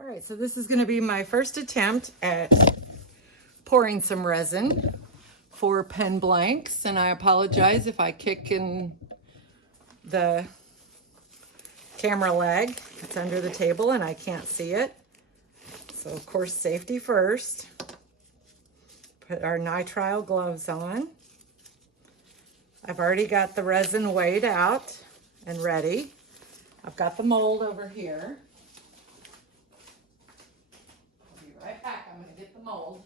All right, so this is going to be my first attempt at pouring some resin for pen blanks, and I apologize if I kick in the camera leg. It's under the table and I can't see it. So of course, safety first. Put our nitrile gloves on. I've already got the resin weighed out and ready. I've got the mold over here. I'll be right back. I'm going to get the mold.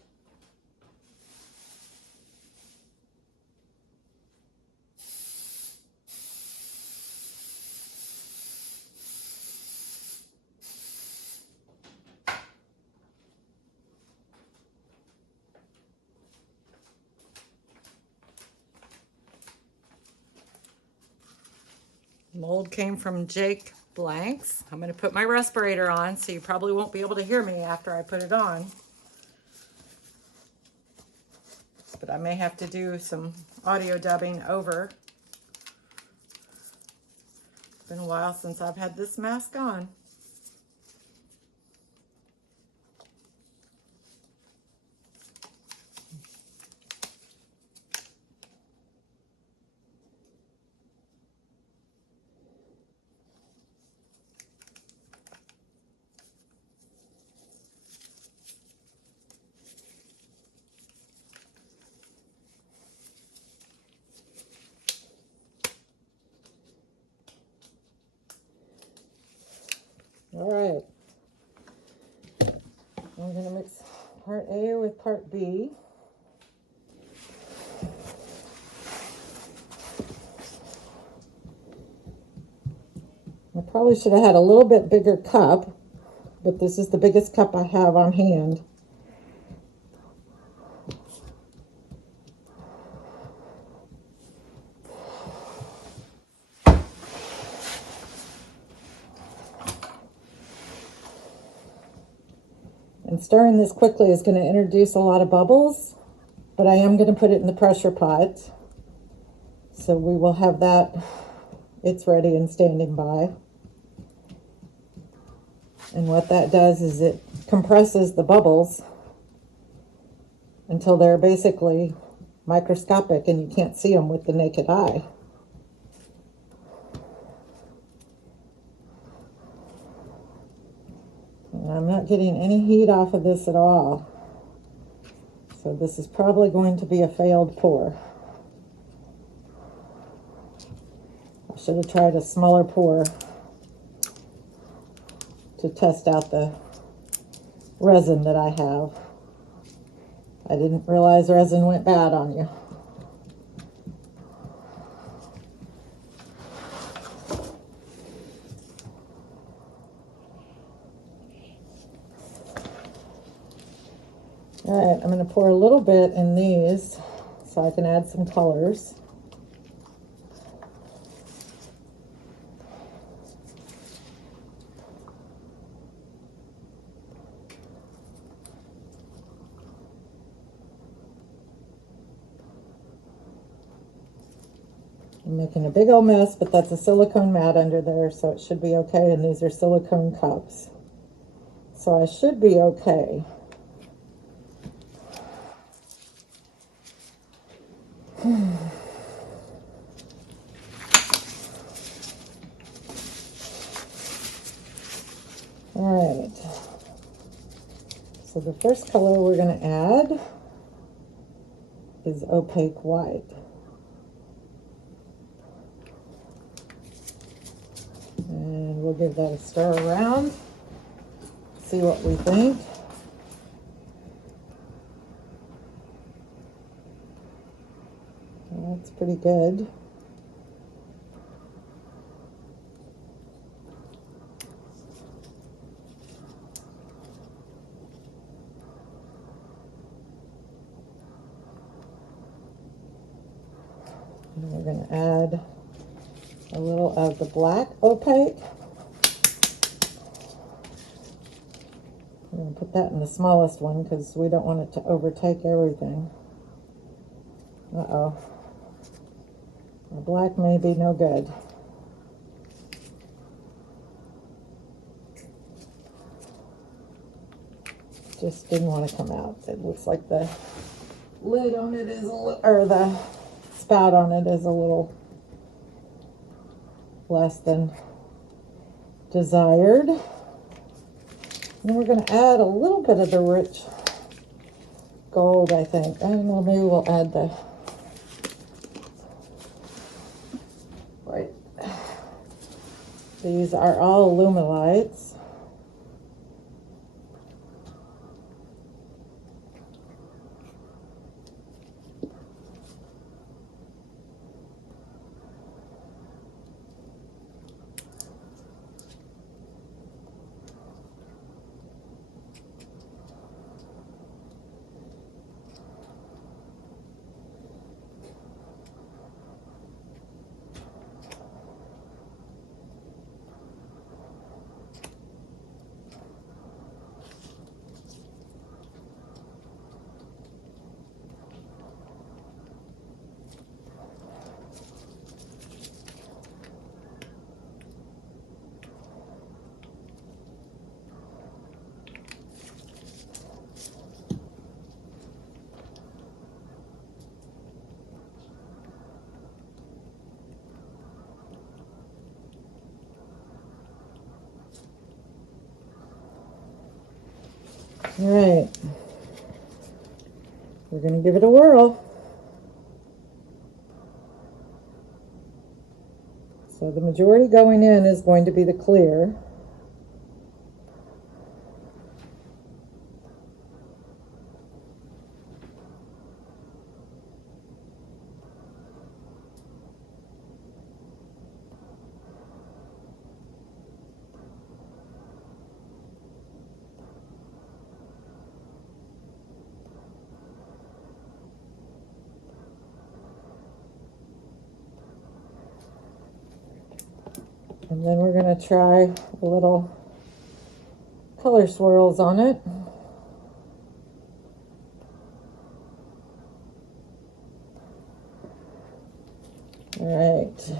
Mold came from Jake Blanks. I'm going to put my respirator on, so you probably won't be able to hear me after I put it on. But I may have to do some audio dubbing over. It's been a while since I've had this mask on. All right, I'm going to mix part A with part B. I probably should have had a little bit bigger cup, but this is the biggest cup I have on hand. And stirring this quickly is going to introduce a lot of bubbles, but I am going to put it in the pressure pot. So we will have that, it's ready and standing by. And what that does is it compresses the bubbles until they're basically microscopic and you can't see them with the naked eye. And I'm not getting any heat off of this at all. So this is probably going to be a failed pour. I should have tried a smaller pour to test out the resin that I have. I didn't realize resin went bad on you. All right, I'm going to pour a little bit in these so I can add some colors. I'm making a big old mess, but that's a silicone mat under there, so it should be okay. And these are silicone cups, so I should be okay. All right, so the first color we're going to add is opaque white. And we'll give that a stir around, see what we think. Well, that's pretty good. And we're going to add a little of the black opaque. I'm going to put that in the smallest one because we don't want it to overtake everything. Uh-oh. The black may be no good. just didn't want to come out. It looks like the lid on it is a little, or the spout on it is a little less than desired. And we're going to add a little bit of the rich gold, I think. I don't know, maybe we'll add the white. These are all Lumilites. All right, we're going to give it a whirl. So the majority going in is going to be the clear. And then we're going to try a little color swirls on it. All right.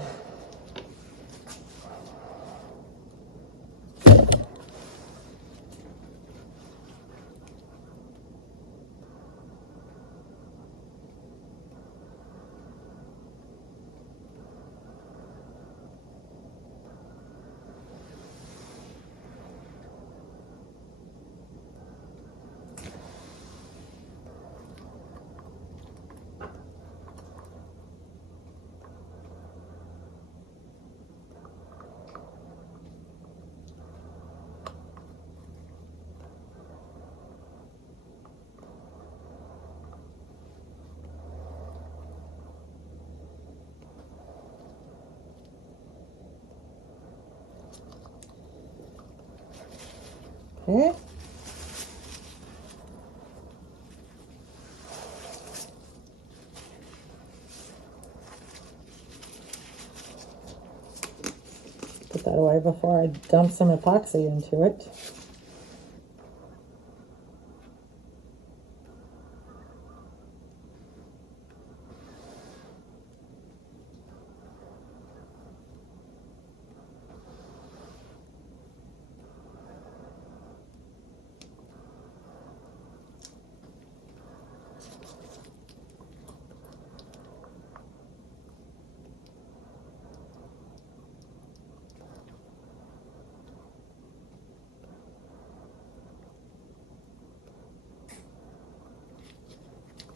Okay. Put that away before I dump some epoxy into it.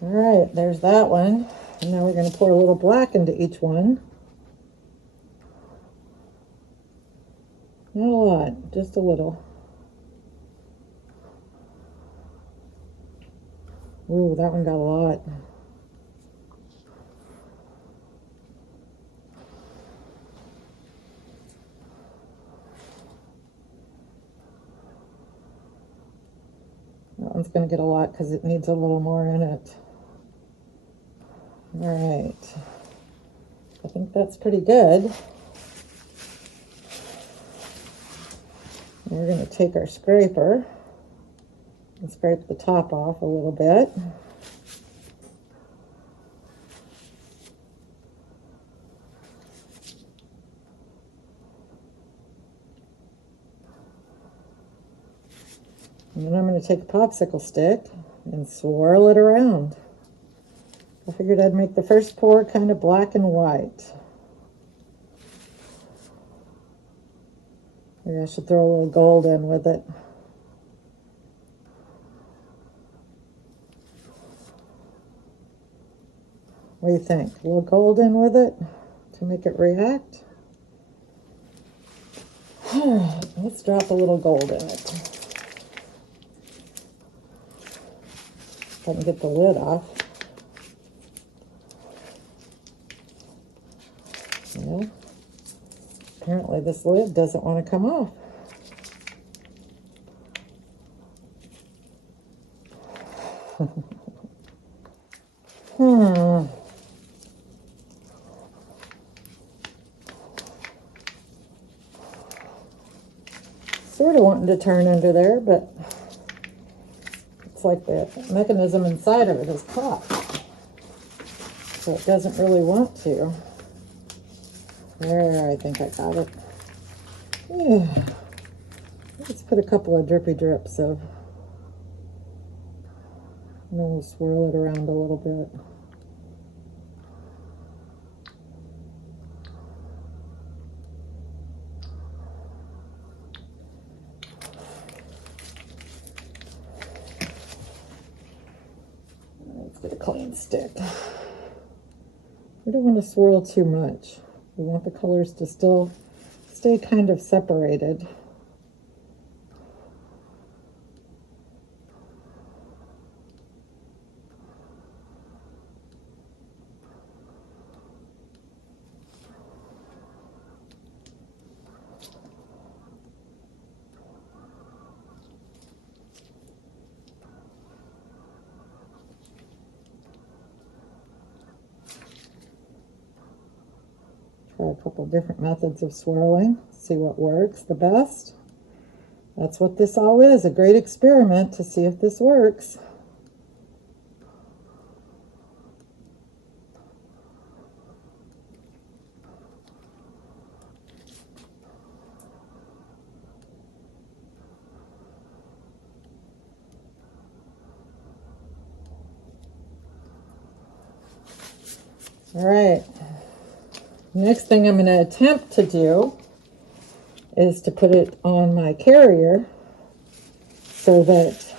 All right, there's that one. And now we're going to pour a little black into each one. Not a lot, just a little. Ooh, that one got a lot. That one's going to get a lot because it needs a little more in it. All right, I think that's pretty good. And we're going to take our scraper and scrape the top off a little bit. And then I'm going to take a popsicle stick and swirl it around. I figured I'd make the first pour kind of black and white. Maybe I should throw a little gold in with it. What do you think? A little gold in with it to make it react? Let's drop a little gold in it. If I can get the lid off. Well, apparently this lid doesn't want to come off. Sort of wanting to turn under there, but it's like the mechanism inside of it is caught. So it doesn't really want to. There, I think I got it. Yeah. Let's put a couple of drippy drips of, and then we'll swirl it around a little bit. Let's get a clean stick. We don't want to swirl too much. We want the colors to still stay kind of separated. Try a couple different methods of swirling, see what works the best. That's what this all is, a great experiment to see if this works. All right. Next thing I'm going to attempt to do is to put it on my carrier so that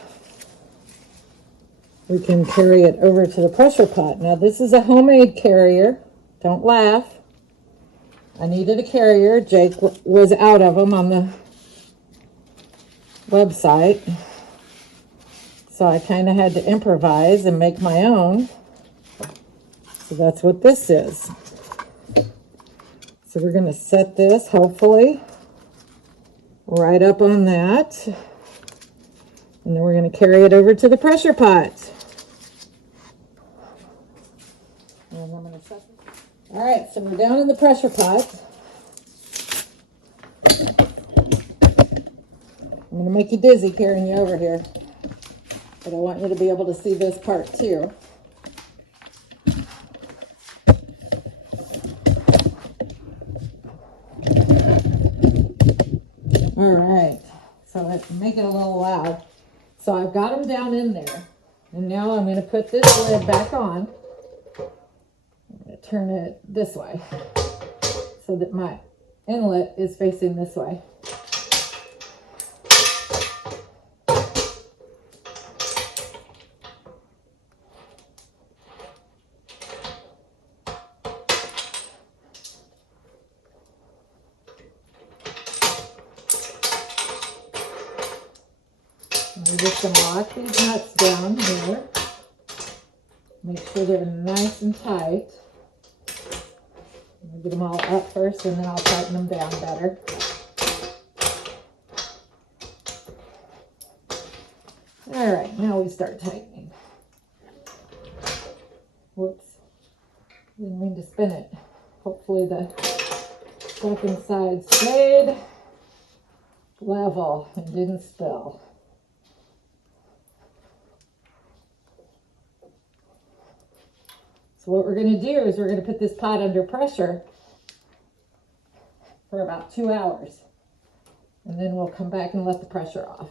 we can carry it over to the pressure pot. Now this is a homemade carrier. Don't laugh. I needed a carrier. Jake was out of them on the website. So I kind of had to improvise and make my own. So that's what this is. So we're going to set this, hopefully, right up on that. And then we're going to carry it over to the pressure pot. And I'm going to set this. All right, so we're down in the pressure pot. I'm going to make you dizzy carrying you over here. But I want you to be able to see this part too. All right, so let's make it a little loud. So I've got them down in there. And now I'm going to put this lid back on. I'm going to turn it this way so that my inlet is facing this way. We're just going to lock these nuts down here. Make sure they're nice and tight. I'll get them all up first and then I'll tighten them down better. All right, now we start tightening. Whoops, didn't mean to spin it. Hopefully the stuff inside stayed level and didn't spill. So what we're going to do is we're going to put this pot under pressure for about 2 hours. And then we'll come back and let the pressure off.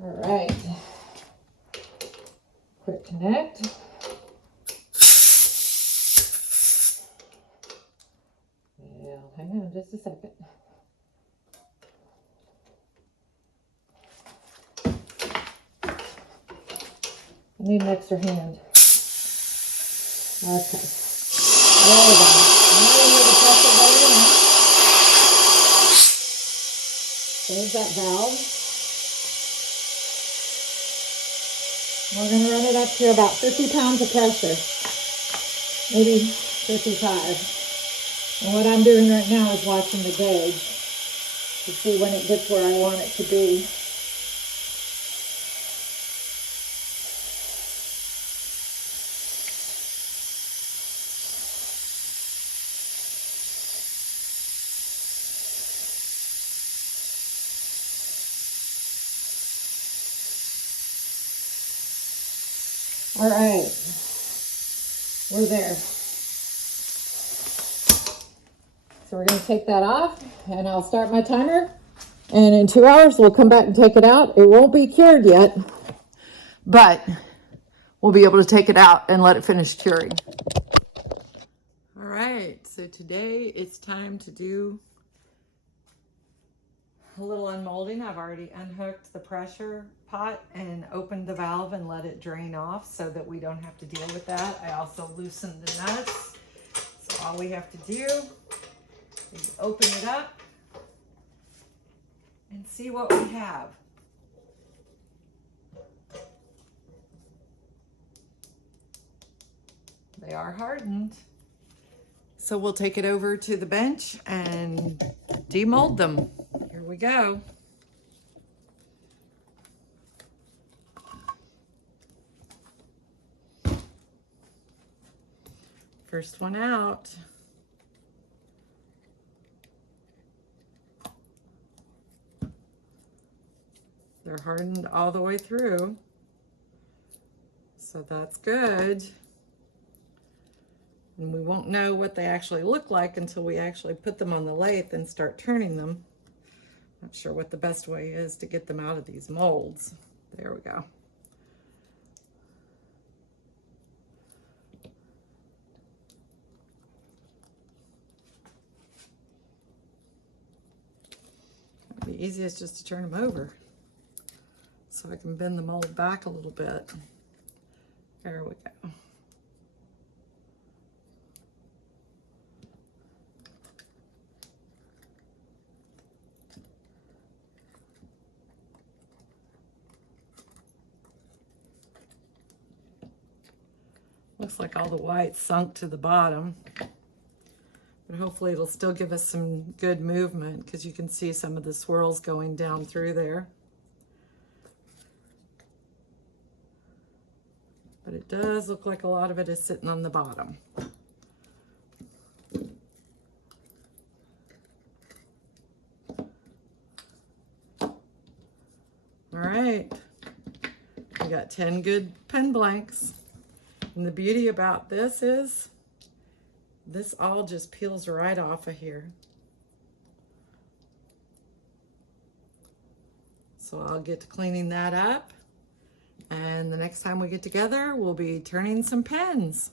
All right. Quick connect. Yeah, hang on just a second. I need an extra hand. Okay. There we go. Now we need to press it right in. There's that valve. We're going to run it up to about 50 pounds of pressure. Maybe 55. And what I'm doing right now is watching the gauge to see when it gets where I want it to be. All right, we're there. So we're going to take that off, and I'll start my timer. And in 2 hours, we'll come back and take it out. It won't be cured yet, but we'll be able to take it out and let it finish curing. All right, so today it's time to do a little unmolding. I've already unhooked the pressure pot and opened the valve and let it drain off so that we don't have to deal with that. I also loosened the nuts. So all we have to do is open it up and see what we have. They are hardened. So we'll take it over to the bench and demold them. Here we go. First one out. They're hardened all the way through. So that's good. And we won't know what they actually look like until we actually put them on the lathe and start turning them. Not sure what the best way is to get them out of these molds. There we go. The easiest just to turn them over so I can bend the mold back a little bit. There we go. Looks like all the white sunk to the bottom, but hopefully it'll still give us some good movement because you can see some of the swirls going down through there. But it does look like a lot of it is sitting on the bottom. All right, we got 10 good pen blanks. And the beauty about this is this all just peels right off of here. So I'll get to cleaning that up. And the next time we get together, we'll be turning some pens.